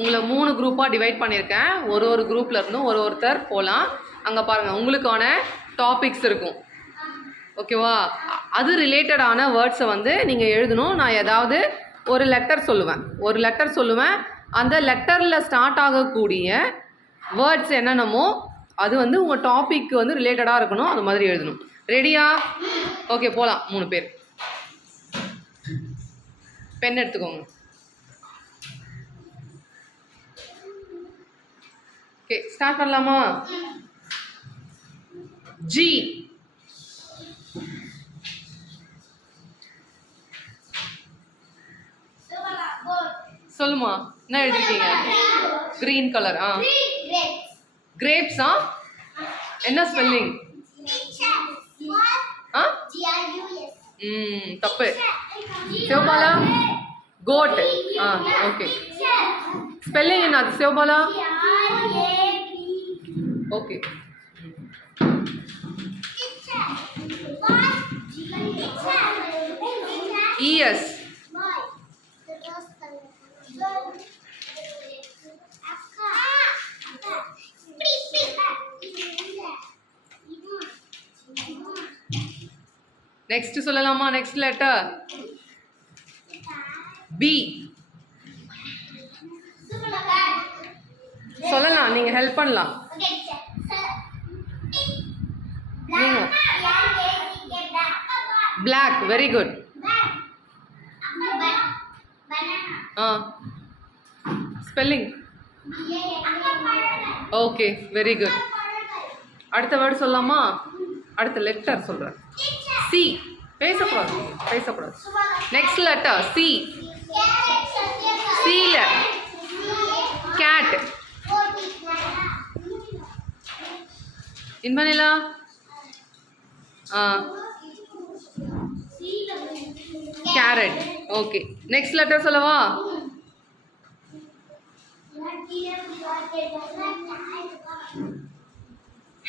உங்களை 3 குரூப்பாக டிவைட் பண்ணியிருக்கேன். ஒரு குரூப்பில் இருந்தும் ஒருத்தர் போகலாம். அங்கே பாருங்கள், உங்களுக்கான டாபிக்ஸ் இருக்கும். ஓகேவா? அது ரிலேட்டடான வேர்ட்ஸை வந்து நீங்கள் எழுதணும். நான் ஏதாவது ஒரு லெட்டர் சொல்லுவேன். அந்த லெட்டரில் ஸ்டார்ட் ஆகக்கூடிய வேர்ட்ஸ் என்னென்னமோ அது வந்து உங்கள் டாபிக் வந்து ரிலேட்டடாக இருக்கணும். அது மாதிரி எழுதணும். ரெடியா? ஓகே, போகலாம். 3 பேர் பென் எடுத்துக்கோங்க. ஓகே, ஸ்டார்ட் பண்ணலாமா? ஜி. சொல்லுமா, என்ன எழுதிட்டீங்க? Green colour. கிரேப்ஸா? என்ன ஸ்பெல்லிங்? தப்பு. சிவபாலா? கோட். ஓகே, ஸ்பெல்லிங் என்ன? சிவபாலா? ஓகே. இஎஸ். நெக்ஸ்ட் சொல்லலாமா? Next letter B. சொல்லலாம், நீங்க ஹெல்ப் பண்ணலாம். நீங்க black. very good. Spelling. Okay, very good. அடுத்த வேர்டு சொல்லலாமா? அடுத்த லெட்டர் சொல்றேன். சி. பேசக்கூடாது. Next letter C. சீல கேட். இன்பனிலா? கேரட். ஓகே, நெக்ஸ்ட் லெட்டர் சொல்லவா?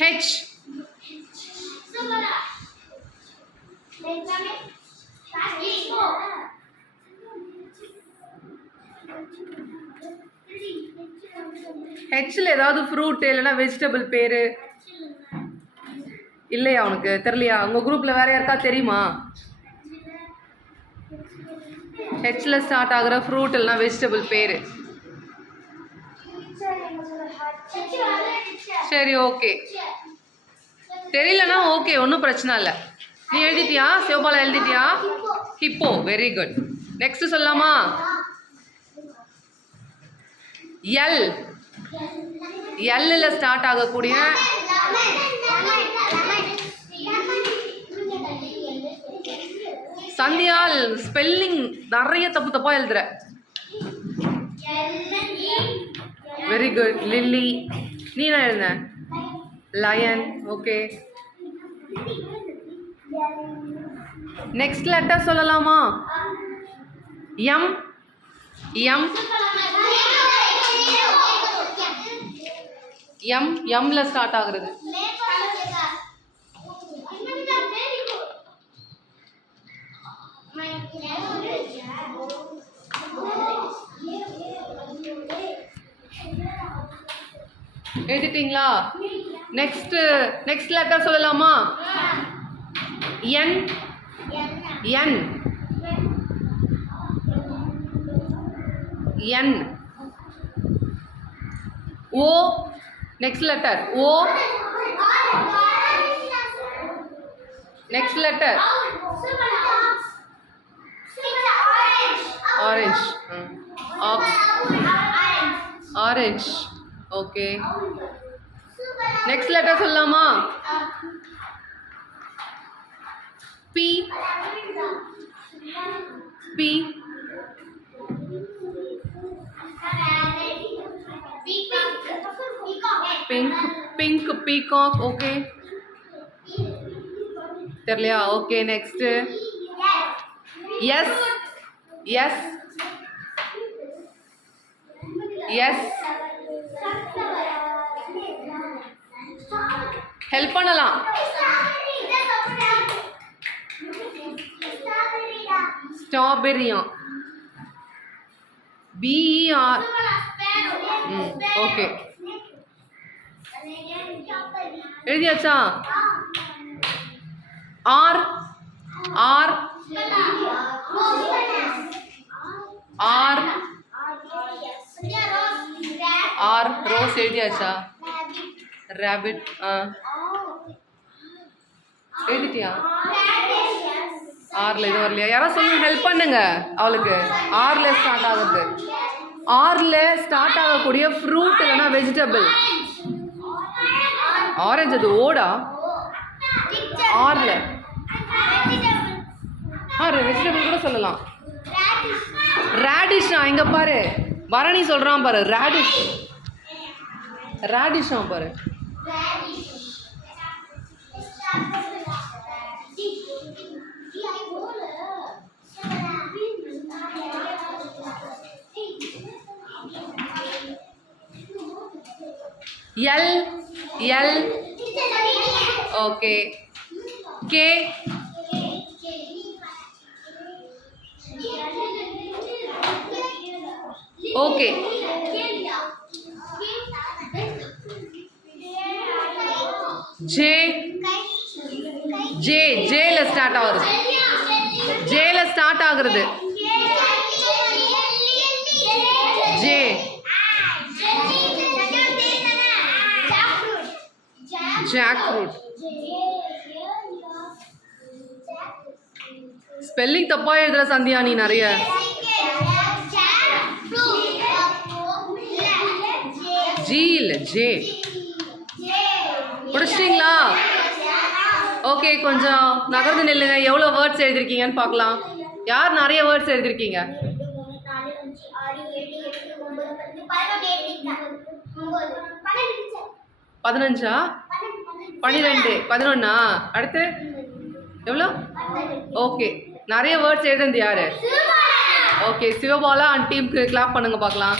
ஹெச். ஹெச்ல ஏதாவது ஃப்ரூட் இல்லைன்னா வெஜிடபிள் பேரு இல்லையா? உனக்கு தெரியலையா? உங்க குரூப்ல வேற யாருக்கா தெரியுமா? ஹெச்ல ஸ்டார்ட் ஆகுற ஃப்ரூட் இல்லைன்னா வெஜிடபிள் பேரு? சரி, ஓகே. தெரியலனா ஓகே, ஒன்றும் பிரச்சனை இல்லை. நீ எழுதிட்டியா? சிவபாலா எழுதிட்டியா? ஹிப்போ. Very good. நெக்ஸ்ட் சொல்லலாமா? எல். எல்ல ஸ்டார்ட் ஆகக்கூடிய சந்தியா ஸ்பெல்லிங் நிறைய தப்பா எழுதுற. Very good. லில்லி. நீ என்ன எழுதுன? லயன். ஓகே, நெக்ஸ்ட் லெட்டர் சொல்லலாமா? எம். எம். எம்ல ஸ்டார்ட் ஆகுறது. எழுதிட்டீங்களா? நெக்ஸ்ட் லெட்டர் சொல்லலாமா? N. N. N. O. Next letter O. Next letter orange. Orange. Okay, next letter சொல்லலாமா? P. P. Pink. Pink. Peacock. Okay, தெரியலையா? Okay, next S. S. S. Help பண்ணலாம். ஸ்ட்ராபெரியா? BER. ம் okay எழுதியாச்சா? R R R R rose எழுதியாச்சா? Rabbit எழுதிட்டியா? ஆர்ல இது வரலையா? யாராவது சொல்லுங்க, ஹெல்ப் பண்ணுங்க அவளுக்கு. ஆர்ல ஸ்டார்ட் ஆகுது. ஆர்ல ஸ்டார்ட் ஆகக்கூடிய ஃப்ரூட் இல்லைன்னா வெஜிடபிள். ஆரஞ்சு அது ஓடா? ஆர்ல வெஜிடபிள் கூட சொல்லலாம். ரேடிஷா இங்க பாரு, பரணி சொல்றான் பாரு. ரேடிஷ் ரேடிஷா பாரு. L L okay. K okay. J J ஜேல ஸ்டார்ட் ஆகுது. ஜேல ஸ்டார்ட் ஆகுறது. J jackfruit. ஸ்பெல்லிங் தப்பா எழுதுற சந்தியா நீ நிறைய. ஜி இல்ல ஜே. முடிச்சிட்டீங்களா? ஓகே, கொஞ்சம் நகர்ந்து நில்லுங்க. எவ்வளோ வேர்ட்ஸ் எழுதிருக்கீங்கன்னு பார்க்கலாம். யார் நிறைய வேர்ட்ஸ் எழுதிருக்கீங்க? 15 12 11 அடுத்து எவ்வளோ? ஓகே, நிறைய வேர்ட்ஸ் எழுதுனது யாரு? ஓகே, சிவபாலா அண்ட் டீமுக்கு கிளாப் பண்ணுங்க பார்க்கலாம்.